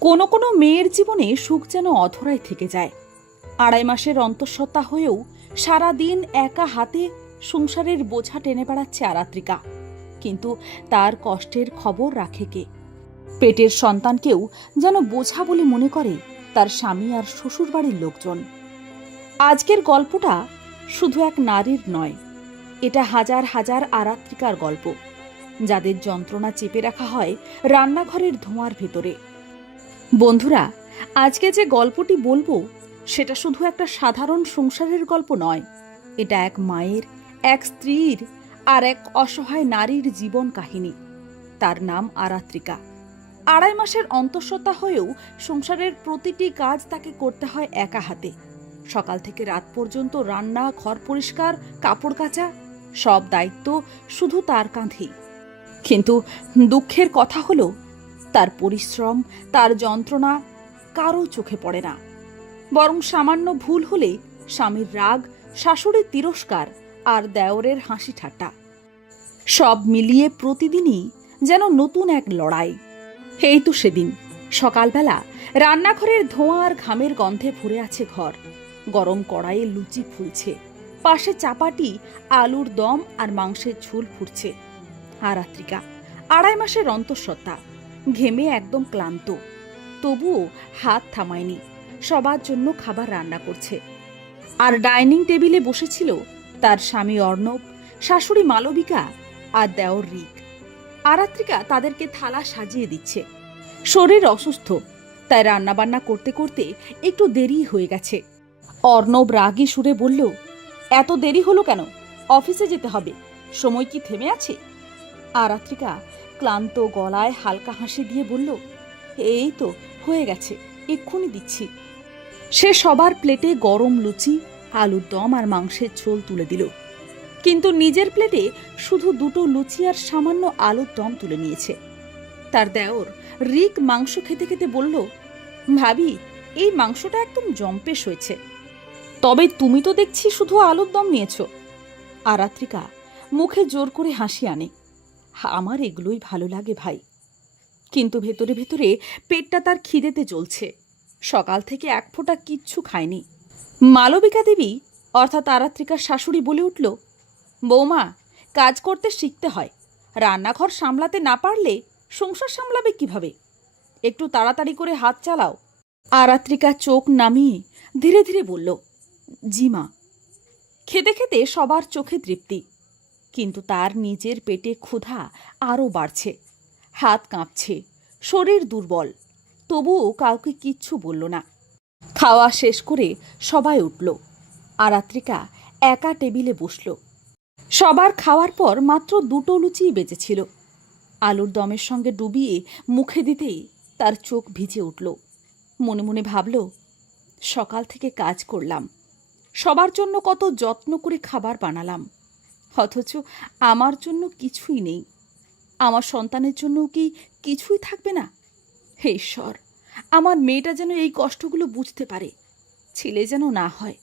কোনো কোনো মেয়ের জীবনে সুখ যেন অধরাই থেকে যায়। আড়াই মাসের অন্তঃসত্ত্বা হয়েও সারা দিন একা হাতে সংসারের বোঝা টেনে বেড়াচ্ছে আরাত্রিকা। কিন্তু তার কষ্টের খবর রাখে কে? পেটের সন্তানকেও যেন বোঝা বলে মনে করে তার স্বামী আর শ্বশুরবাড়ির লোকজন। আজকের গল্পটা শুধু এক নারীর নয়, এটা হাজার হাজার আরাত্রিকার গল্প, যাদের যন্ত্রণা চেপে রাখা হয় রান্নাঘরের ধোঁয়ার ভেতরে। বন্ধুরা, আজকে যে গল্পটি বলব, সেটা শুধু একটা সাধারণ সংসারের গল্প নয়। এটা এক মায়ের, এক স্ত্রীর আর এক অসহায় নারীর জীবন কাহিনী। তার নাম আরাত্রিকা। আড়াই মাসের অন্তঃসত্ত্বা হয়েও সংসারের প্রতিটি কাজ তাকে করতে হয় একা হাতে। সকাল থেকে রাত পর্যন্ত রান্না, ঘর পরিষ্কার, কাপড় কাচা, সব দায়িত্ব শুধু তার কাঁধেই। কিন্তু দুঃখের কথা হলো তার পরিশ্রম, তার যন্ত্রণা কারও চোখে পড়ে না। বরং সামান্য ভুল হলে স্বামীর রাগ, শাশুড়ির তিরস্কার আর দেওরের হাসি ঠাট্টা। সব মিলিয়ে প্রতিদিনই যেন নতুন এক লড়াই। এই তো সেদিন, সকালবেলা রান্নাঘরের ধোঁয়া আর ঘামের গন্ধে ভরে আছে ঘর। গরম কড়াইয়ে লুচি ফুলছে, পাশে চাপাটি, আলুর দম আর মাংসের ঝোল ফুটছে। আরাত্রিকা, আড়াই মাসের অন্তঃসত্ত্বা ঘেমে একদম ক্লান্ত। তবুও হাত থামায়নি। সবার জন্য খাবার রান্না করছে। আর ডাইনিং টেবিলে বসেছিল তার স্বামী অর্ণব, শাশুড়ি মালবিকা আর দেওর রিক। আরাত্রিকা তাদেরকে থালা সাজিয়ে দিচ্ছে। শরীর অসুস্থ, তাই রান্নাবান্না করতে করতে একটু দেরি হয়ে গেছে। অর্ণব রাগী সুরে বলল, এত দেরি হলো কেন? অফিসে যেতে হবে। সময় কি থেমে আছে? আরাত্রিকা ক্লান্ত গলায় হালকা হাসি দিয়ে বলল, এই তো, হয়ে গেছে, এক্ষুনি দিচ্ছি। সে সবার প্লেটে গরম লুচি, আলুর দম আর মাংসের ঝোল তুলে দিল। কিন্তু নিজের প্লেটে শুধু দুটো লুচি আর সামান্য আলুর দম তুলে নিয়েছে। তার দেওর রিক মাংস খেতে খেতে বলল, ভাবি, এই মাংসটা একদম জম্পেশ হয়েছে। তবে তুমি তো দেখছি শুধু আলুর দম নিয়েছ। আরাত্রিকা মুখে জোর করে হাসি আনে। আমার এগুলোই ভালো লাগে ভাই। কিন্তু ভেতরে ভেতরে পেটটা তার খিদেতে জ্বলছে। সকাল থেকে এক ফোঁটা কিচ্ছু খায়নি। মালবিকা দেবী, অর্থাৎ আরাত্রিকার শাশুড়ি বলে উঠল, বৌমা, কাজ করতে শিখতে হয়। রান্নাঘর সামলাতে না পারলে সংসার সামলাবে কীভাবে? একটু তাড়াতাড়ি করে হাত চালাও। আরাত্রিকা চোখ নামিয়ে ধীরে ধীরে বলল, জি মা। খেতে খেতে সবার চোখে তৃপ্তি। কিন্তু তার নিজের পেটে ক্ষুধা আরও বাড়ছে। হাত কাঁপছে, শরীর দুর্বল, তবুও কাউকে কিচ্ছু বলল না। খাওয়া শেষ করে সবাই উঠল। আরাত্রিকা একা টেবিলে বসল। সবার খাওয়ার পর মাত্র দুটো লুচিই বেঁচেছিল আলুর দমের সঙ্গে ডুবিয়ে মুখে দিতেই তার চোখ ভিজে উঠল। মনে মনে ভাবল, সকাল থেকে কাজ করলাম। সবার জন্য কত যত্ন করে খাবার বানালাম। অথচ আমার জন্য কিছুই নেই। আমার সন্তানের জন্য কি কিছুই থাকবে না? হে ঈশ্বর, আমার মেয়েটা যেন এই কষ্টগুলো বুঝতে পারে। ছেলে যেন না হয়,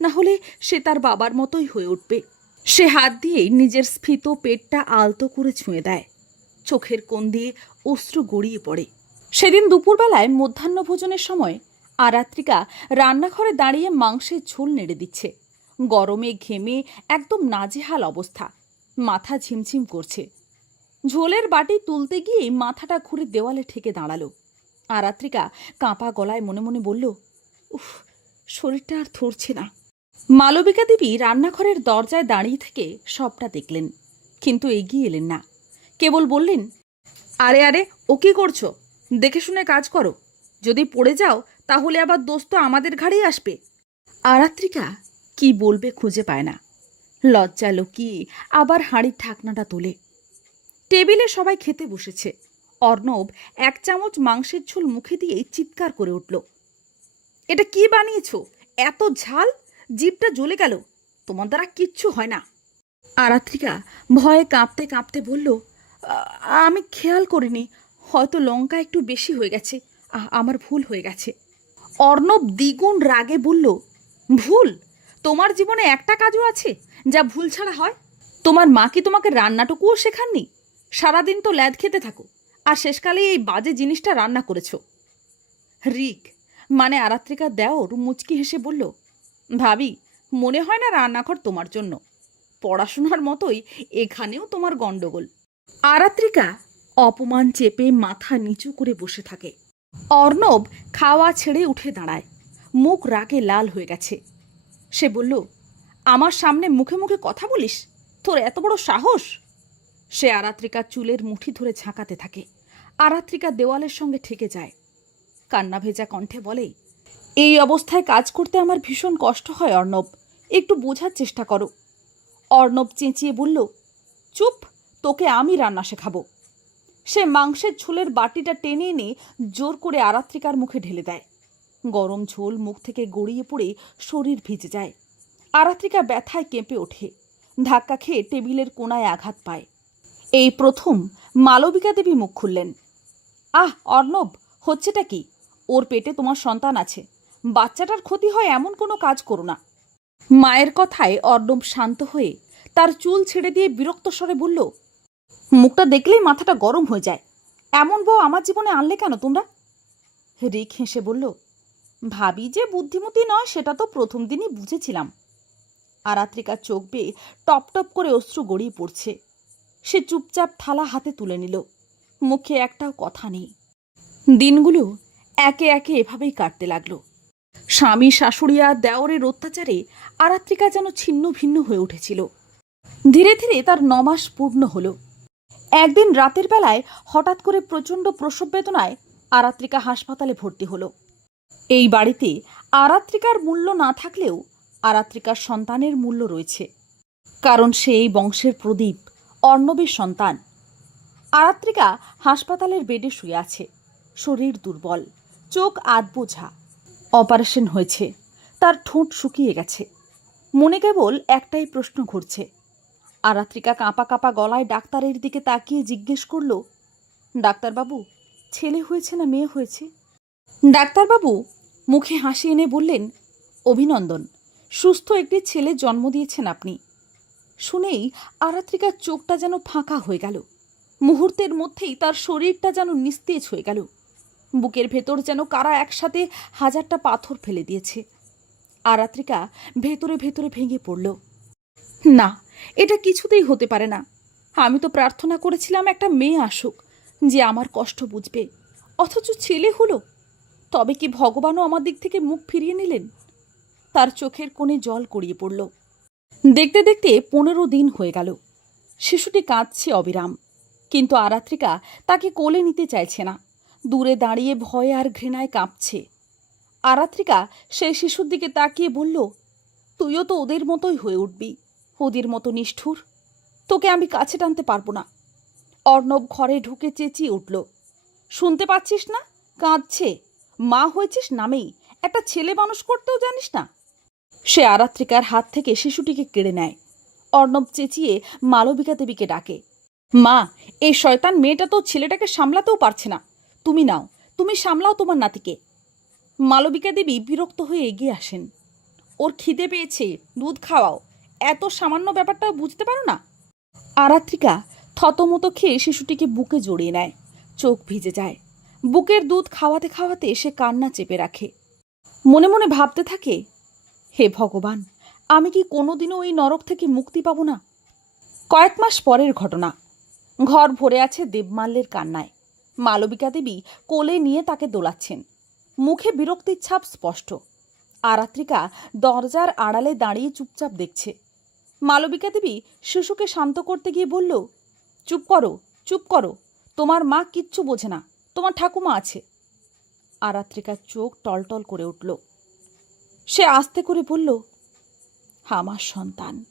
না হলে সে তার বাবার মতোই হয়ে উঠবে। সে হাত দিয়েই নিজের স্ফীত পেটটা আলতো করে ছুঁয়ে দেয়। চোখের কোণ দিয়ে অশ্রু গড়িয়ে পড়ে। সেদিন দুপুরবেলায় মধ্যাহ্ন ভোজনের সময় আরাত্রিকা রান্নাঘরে দাঁড়িয়ে মাংসের ঝোল নেড়ে দিচ্ছে। গরমে ঘেমে একদম নাজেহাল অবস্থা। মাথা ঝিমঝিম করছে। ঝোলের বাটি তুলতে গিয়ে মাথাটা ঘুরে দেওয়ালে ঠেকে দাঁড়াল। আরাত্রিকা কাঁপা গলায় মনে মনে বলল, উফ, শরীরটা আর ধরছে না। মালবিকা দেবী রান্নাঘরের দরজায় দাঁড়িয়ে থেকে সবটা দেখলেন, কিন্তু এগিয়ে এলেন না। কেবল বললেন, আরে আরে, ও কি করছ? দেখে শুনে কাজ করো। যদি পড়ে যাও, তাহলে আবার দোস্ত আমাদের ঘাড়েই আসবে। আরাত্রিকা কি বলবে খুঁজে পায় না। লজ্জা লুকিয়ে আবার হাঁড়ির ঢাকনাটা তোলে। টেবিলে সবাই খেতে বসেছে। অর্ণব এক চামচ মাংসের ঝোল মুখে দিয়ে চিৎকার করে উঠল। এটা কি বানিয়েছো? এত ঝাল? জিভটা জ্বলে গেল। তোমার দ্বারা কিচ্ছু হয় না। আরাত্রিকা ভয়ে কাঁপতে কাঁপতে বলল আমি খেয়াল করিনি। হয়তো লঙ্কা একটু বেশি হয়ে গেছে। আমার ভুল হয়ে গেছে। অর্ণব দ্বিগুণ রাগে বলল, ভুল? তোমার জীবনে একটা কাজও আছে যা ভুল ছাড়া হয়? তোমার মা কি তোমাকে রান্নাটুকুও শেখাননি? সারাদিন তো ল্যাদ খেতে থাকো, আর শেষকালে এই বাজে জিনিসটা রান্না করেছ। রিক মানে আরাত্রিকা দেওর মুচকি হেসে বলল, ভাবি, মনে হয় না রান্নাঘর তোমার জন্য। পড়াশোনার মতোই এখানেও তোমার গণ্ডগোল। আরাত্রিকা অপমান চেপে মাথা নিচু করে বসে থাকে। অর্ণব খাওয়া ছেড়ে উঠে দাঁড়ায়। মুখ রাগে লাল হয়ে গেছে। সে বলল, আমার সামনে মুখে মুখে কথা বলিস? তোর এত বড় সাহস? সে আরাত্রিকার চুলের মুঠি ধরে ঝাঁকাতে থাকে। আরাত্রিকা দেওয়ালের সঙ্গে ঠেকে যায়। কান্না ভেজা কণ্ঠে বলে, এই অবস্থায় কাজ করতে আমার ভীষণ কষ্ট হয়, অর্ণব। একটু বোঝার চেষ্টা করো। অর্ণব চেঁচিয়ে বলল, চুপ, তোকে আমি রান্না শেখাবো। সে মাংসের ঝোলের বাটিটা টেনে এনে জোর করে আরাত্রিকার মুখে ঢেলে দেয়। গরম ঝোল মুখ থেকে গড়িয়ে পড়ে শরীর ভিজে যায়। আরাত্রিকা ব্যথায় কেঁপে ওঠে। ধাক্কা খেয়ে টেবিলের কোনায় আঘাত পায়। এই প্রথম মালবিকা দেবী মুখ খুললেন। আহ, অর্ণব, হচ্ছেটা কি? ওর পেটে তোমার সন্তান আছে। বাচ্চাটার ক্ষতি হয় এমন কোনো কাজ করো না। মায়ের কথায় অর্ণব শান্ত হয়ে তার চুল ছেড়ে দিয়ে বিরক্ত স্বরে বলল, মুখটা দেখলেই মাথাটা গরম হয়ে যায়। এমন বউ আমার জীবনে আনলে কেন তোমরা? রিক হেসে বলল ভাবি যে বুদ্ধিমতী নয়, সেটা তো প্রথম দিনই বুঝেছিলাম। আরাত্রিকার চোখ বেয়ে টপ টপ করে অশ্রু গড়িয়ে পড়ছে। সে চুপচাপ থালা হাতে তুলে নিল। মুখে একটাও কথা নেই। দিনগুলো একে একে এভাবেই কাটতে লাগল। স্বামী, শাশুড়ি আর দেওরের অত্যাচারে আরাত্রিকা যেন ছিন্ন ভিন্ন হয়ে উঠেছিল। ধীরে ধীরে তার নমাস পূর্ণ হলো। একদিন রাতের বেলায় হঠাৎ করে প্রচণ্ড প্রসব বেদনায় আরাত্রিকা হাসপাতালে ভর্তি হলো। এই বাড়িতে আরাত্রিকার মূল্য না থাকলেও আরাত্রিকার সন্তানের মূল্য রয়েছে। কারণ সে এই বংশের প্রদীপ, অর্ণবের সন্তান। আরাত্রিকা হাসপাতালের বেডে শুয়ে আছে। শরীর দুর্বল, চোখ আধ বোঝা। অপারেশন হয়েছে। তার ঠোঁট শুকিয়ে গেছে। মনে কেবল একটাই প্রশ্ন ঘুরছে। আরাত্রিকা কাঁপা কাঁপা গলায় ডাক্তারের দিকে তাকিয়ে জিজ্ঞেস করল, ডাক্তারবাবু, ছেলে হয়েছে না মেয়ে হয়েছে? ডাক্তারবাবু, মুখে হাসি এনে বললেন, অভিনন্দন, সুস্থ একটি ছেলে জন্ম দিয়েছেন আপনি। শুনেই আরাত্রিকার চোখটা যেন ফাঁকা হয়ে গেল। মুহূর্তের মধ্যেই তার শরীরটা যেন নিস্তেজ হয়ে গেল। বুকের ভেতর যেন কারা একসাথে হাজারটা পাথর ফেলে দিয়েছে। আরাত্রিকা ভেতরে ভেতরে ভেঙে পড়ল। না, এটা কিছুতেই হতে পারে না। আমি তো প্রার্থনা করেছিলাম একটা মেয়ে আসুক, যে আমার কষ্ট বুঝবে। অথচ ছেলে হলো তবে কি ভগবানও আমার দিক থেকে মুখ ফিরিয়ে নিলেন? তার চোখের কোণে জল গড়িয়ে পড়ল। দেখতে দেখতে পনেরো দিন হয়ে গেল। শিশুটি কাঁদছে অবিরাম। কিন্তু আরাত্রিকা তাকে কোলে নিতে চাইছে না। দূরে দাঁড়িয়ে ভয়ে আর ঘৃণায় কাঁপছে। আরাত্রিকা সেই শিশুর দিকে তাকিয়ে বলল, তুইও তো ওদের মতোই হয়ে উঠবি। ওদের মতো নিষ্ঠুর। তোকে আমি কাছে টানতে পারব না। অর্ণব ঘরে ঢুকে চেঁচিয়ে উঠল, শুনতে পাচ্ছিস না? কাঁদছে। মা হয়েছিস নামেই। একটা ছেলে মানুষ করতেও জানিস না। সে আরাত্রিকার হাত থেকে শিশুটিকে কেড়ে নেয়। অর্ণব চেঁচিয়ে মালবিকা দেবীকে ডাকে। মা, এই শয়তান মেয়েটা তো ছেলেটাকে সামলাতেও পারছে না। তুমি নাও, তুমি সামলাও তোমার নাতিকে। মালবিকা দেবী বিরক্ত হয়ে এগিয়ে আসেন। ওর খিদে পেয়েছে, দুধ খাওয়াও। এত সামান্য ব্যাপারটা বুঝতে পারো না? আরাত্রিকা থতমতো খেয়ে শিশুটিকে বুকে জড়িয়ে নেয়। চোখ ভিজে যায়। বুকের দুধ খাওয়াতে খাওয়াতে সে কান্না চেপে রাখে। মনে মনে ভাবতে থাকে, হে ভগবান, আমি কি কোনোদিনও এই নরক থেকে মুক্তি পাব না? কয়েক মাস পরের ঘটনা। ঘর ভরে আছে দেবমাল্যের কান্নায়। মালবিকা দেবী কোলে নিয়ে তাকে দোলাচ্ছেন। মুখে বিরক্তির ছাপ স্পষ্ট। আরাত্রিকা দরজার আড়ালে দাঁড়িয়ে চুপচাপ দেখছে। মালবিকা দেবী শিশুকে শান্ত করতে গিয়ে বলল, চুপ করো চুপ করো, তোমার মা কিচ্ছু বোঝে না। তোমার ঠাকুমা আছে। আরাত্রিকার চোখ টলটল করে উঠল। সে আস্তে করে বলল, আমার সন্তান,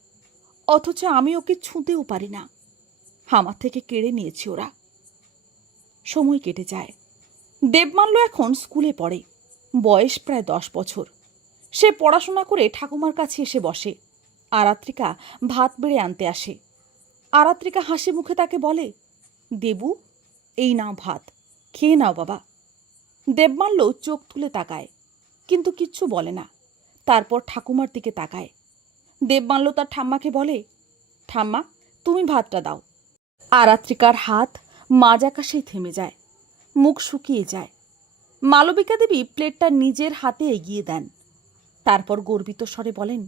অথচ আমি ওকে ছুঁতেও পারি না। আমার থেকে কেড়ে নিয়েছে ওরা। সময় কেটে যায়। দেবমাল্য এখন স্কুলে পড়ে। বয়স প্রায় দশ বছর। সে পড়াশোনা করে ঠাকুমার কাছে এসে বসে। আরাত্রিকা ভাত বেড়ে আনতে আসে। আরাত্রিকা হাসি মুখে তাকে বলে, দেবু, এই নাও ভাত। খেয়ে নাও বাবা। দেবমাল্য চোখ তুলে তাকায়, কিন্তু কিচ্ছু বলে না। তারপর ঠাকুমার দিকে তাকায়। দেবমাল্য তার ঠাম্মাকে বলে, ঠাম্মা, তুমি ভাতটা দাও। আরাত্রিকার হাত মাঝ আকাশেই থেমে যায়, মুখ শুকিয়ে যায়। মালবিকা দেবী প্লেটটা নিজের হাতে এগিয়ে দেন। তারপর গর্বিত স্বরে বলেন,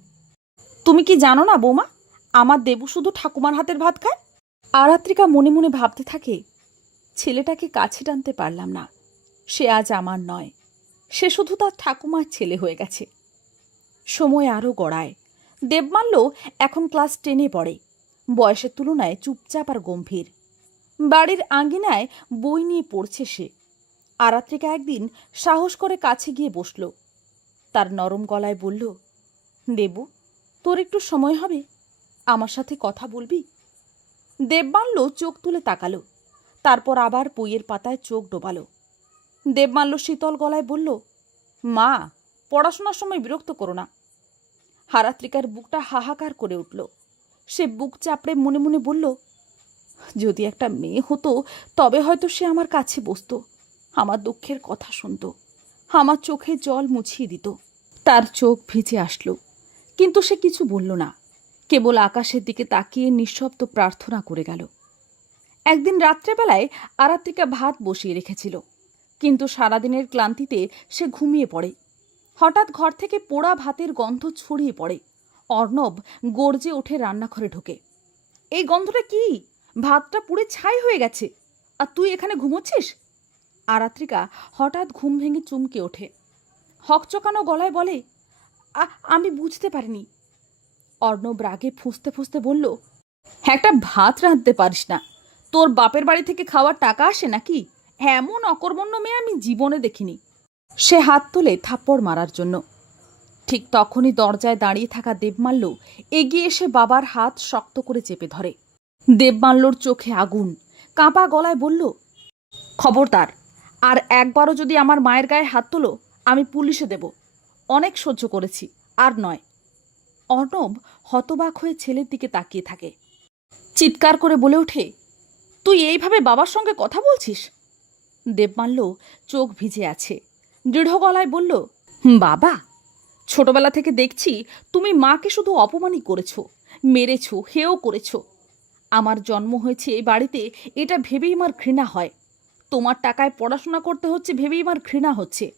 তুমি কি জানো না বৌমা, আমার দেবু শুধু ঠাকুমার হাতের ভাত খায়? আরাত্রিকা মনে মনে ভাবতে থাকে ছেলেটাকে কাছে টানতে পারলাম না। সে আজ আমার নয়। সে শুধু তার ঠাকুমার ছেলে হয়ে গেছে। সময় আরও গড়ায়। দেবমাল্য এখন ক্লাস টেনে পড়ে। বয়সের তুলনায় চুপচাপ আর গম্ভীর। বাড়ির আঙ্গিনায় বই নিয়ে পড়ছে সে। আরাত্রিকা একদিন সাহস করে কাছে গিয়ে বসল। তার নরম গলায় বলল, দেবু, তোর একটু সময় হবে? আমার সাথে কথা বলবি? দেবমাল্য চোখ তুলে তাকালো। তারপর আবার বইয়ের পাতায় চোখ ডোবালো। দেবমাল্য শীতল গলায়, বলল, মা, পড়াশোনার সময় বিরক্ত করো না। হারাত্রিকার বুকটা হাহাকার করে উঠল। সে বুক চাপড়ে মনে মনে বলল, যদি একটা মেয়ে হতো, তবে হয়তো সে আমার কাছে বসতো, আমার দুঃখের কথা শুনতো, আমার চোখে জল মুছিয়ে দিত। তার চোখ ভিজে আসলো, কিন্তু সে কিছু বলল না। কেবল আকাশের দিকে তাকিয়ে নিঃশব্দ প্রার্থনা করে গেল। একদিন রাত্রেবেলায় আরাত্রিকা ভাত বসিয়ে রেখেছিল। কিন্তু সারাদিনের ক্লান্তিতে সে ঘুমিয়ে পড়ে। হঠাৎ ঘর থেকে পোড়া ভাতের গন্ধ ছড়িয়ে পড়ে। অর্ণব গর্জে ওঠে রান্নাঘরে ঢোকে। এই গন্ধটা কি? ভাতটা পুড়ে ছাই হয়ে গেছে। আর তুই এখানে ঘুমোচ্ছিস? আরাত্রিকা হঠাৎ ঘুম ভেঙে চুমকে ওঠে। হকচকানো গলায় বলে আমি বুঝতে পারিনি। অর্ণব রাগে ফুঁসতে ফুঁসতে বলল, একটা ভাত রাঁধতে পারিস না। তোর বাপের বাড়ি থেকে খাওয়ার টাকা আসে নাকি? এমন অকর্মণ্য মেয়ে আমি জীবনে দেখিনি। সে হাত তোলে থাপ্পড় মারার জন্য। ঠিক তখনই দরজায় দাঁড়িয়ে থাকা দেবমাল্য এগিয়ে এসে বাবার হাত শক্ত করে চেপে ধরে। দেবমাল্যর চোখে আগুন। কাঁপা গলায় বলল, খবরদার, আর একবারও যদি আমার মায়ের গায়ে হাত তোলো, আমি পুলিশে দেব। অনেক সহ্য করেছি, আর নয়। অর্ণব হতবাক হয়ে ছেলের দিকে তাকিয়ে থাকে। চিৎকার করে বলে ওঠে তুই এইভাবে বাবার সঙ্গে কথা বলছিস? দেবমাল্য চোখ ভিজে আছে। দৃঢ় গলায় বলল, বাবা, ছোটবেলা থেকে দেখছি তুমি মাকে শুধু অপমানই করেছ, মেরেছো হেও করেছ। আমার জন্ম হয়েছে এই বাড়িতে, এটা ভেবেই আমার ঘৃণা হয়। তোমার টাকায় পড়াশোনা করতে হচ্ছে ভেবেই আমার ঘৃণা হচ্ছে।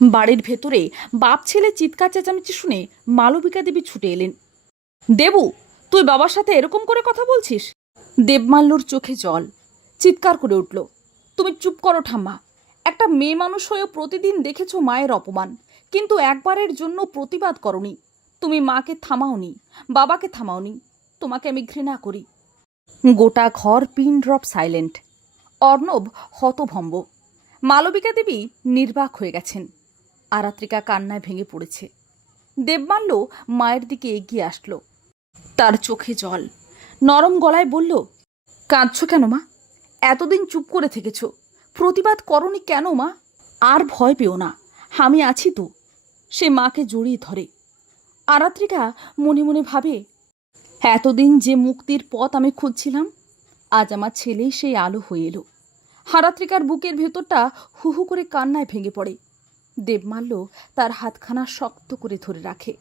বাড়ির ভেতরে বাপ, ছেলে চিৎকার চেঁচামেচি শুনে মালবিকা দেবী ছুটে এলেন। দেবু, তুই বাবার সাথে এরকম করে কথা বলছিস? দেবমাল্যর চোখে জল। চিৎকার করে উঠল, তুমি চুপ করো ঠাম্মা। একটা মেয়ে মানুষ হয়েও প্রতিদিন দেখেছ মায়ের অপমান, কিন্তু একবারের জন্য প্রতিবাদ করনি। তুমি মাকে থামাওনি, বাবাকে থামাওনি, তোমাকে আমি ঘৃণা করি। গোটা ঘর পিন ড্রপ সাইলেন্ট। অর্ণব হতভম্ব। মালবিকা দেবী নির্বাক হয়ে গেছেন। আরাত্রিকা কান্নায় ভেঙে পড়েছে। দেবমাল্য মায়ের দিকে এগিয়ে আসলো। তার চোখে জল। নরম গলায় বলল, কাঁদছো কেন মা? এতদিন চুপ করে থেকেছ। প্রতিবাদ করনি কেন মা? আর ভয় পেও না, আমি আছি তো। সে মাকে জড়িয়ে ধরে। আরাত্রিকা মনে মনে ভাবে, এতদিন যে মুক্তির পথ আমি খুঁজছিলাম, আজ আমার ছেলেই সেই আলো হয়ে এলো। হারাত্রিকার বুকের ভেতরটা হু হু করে কান্নায় ভেঙে পড়ে। দেবমাল্য তার হাতখানা শক্ত করে ধরে রাখে।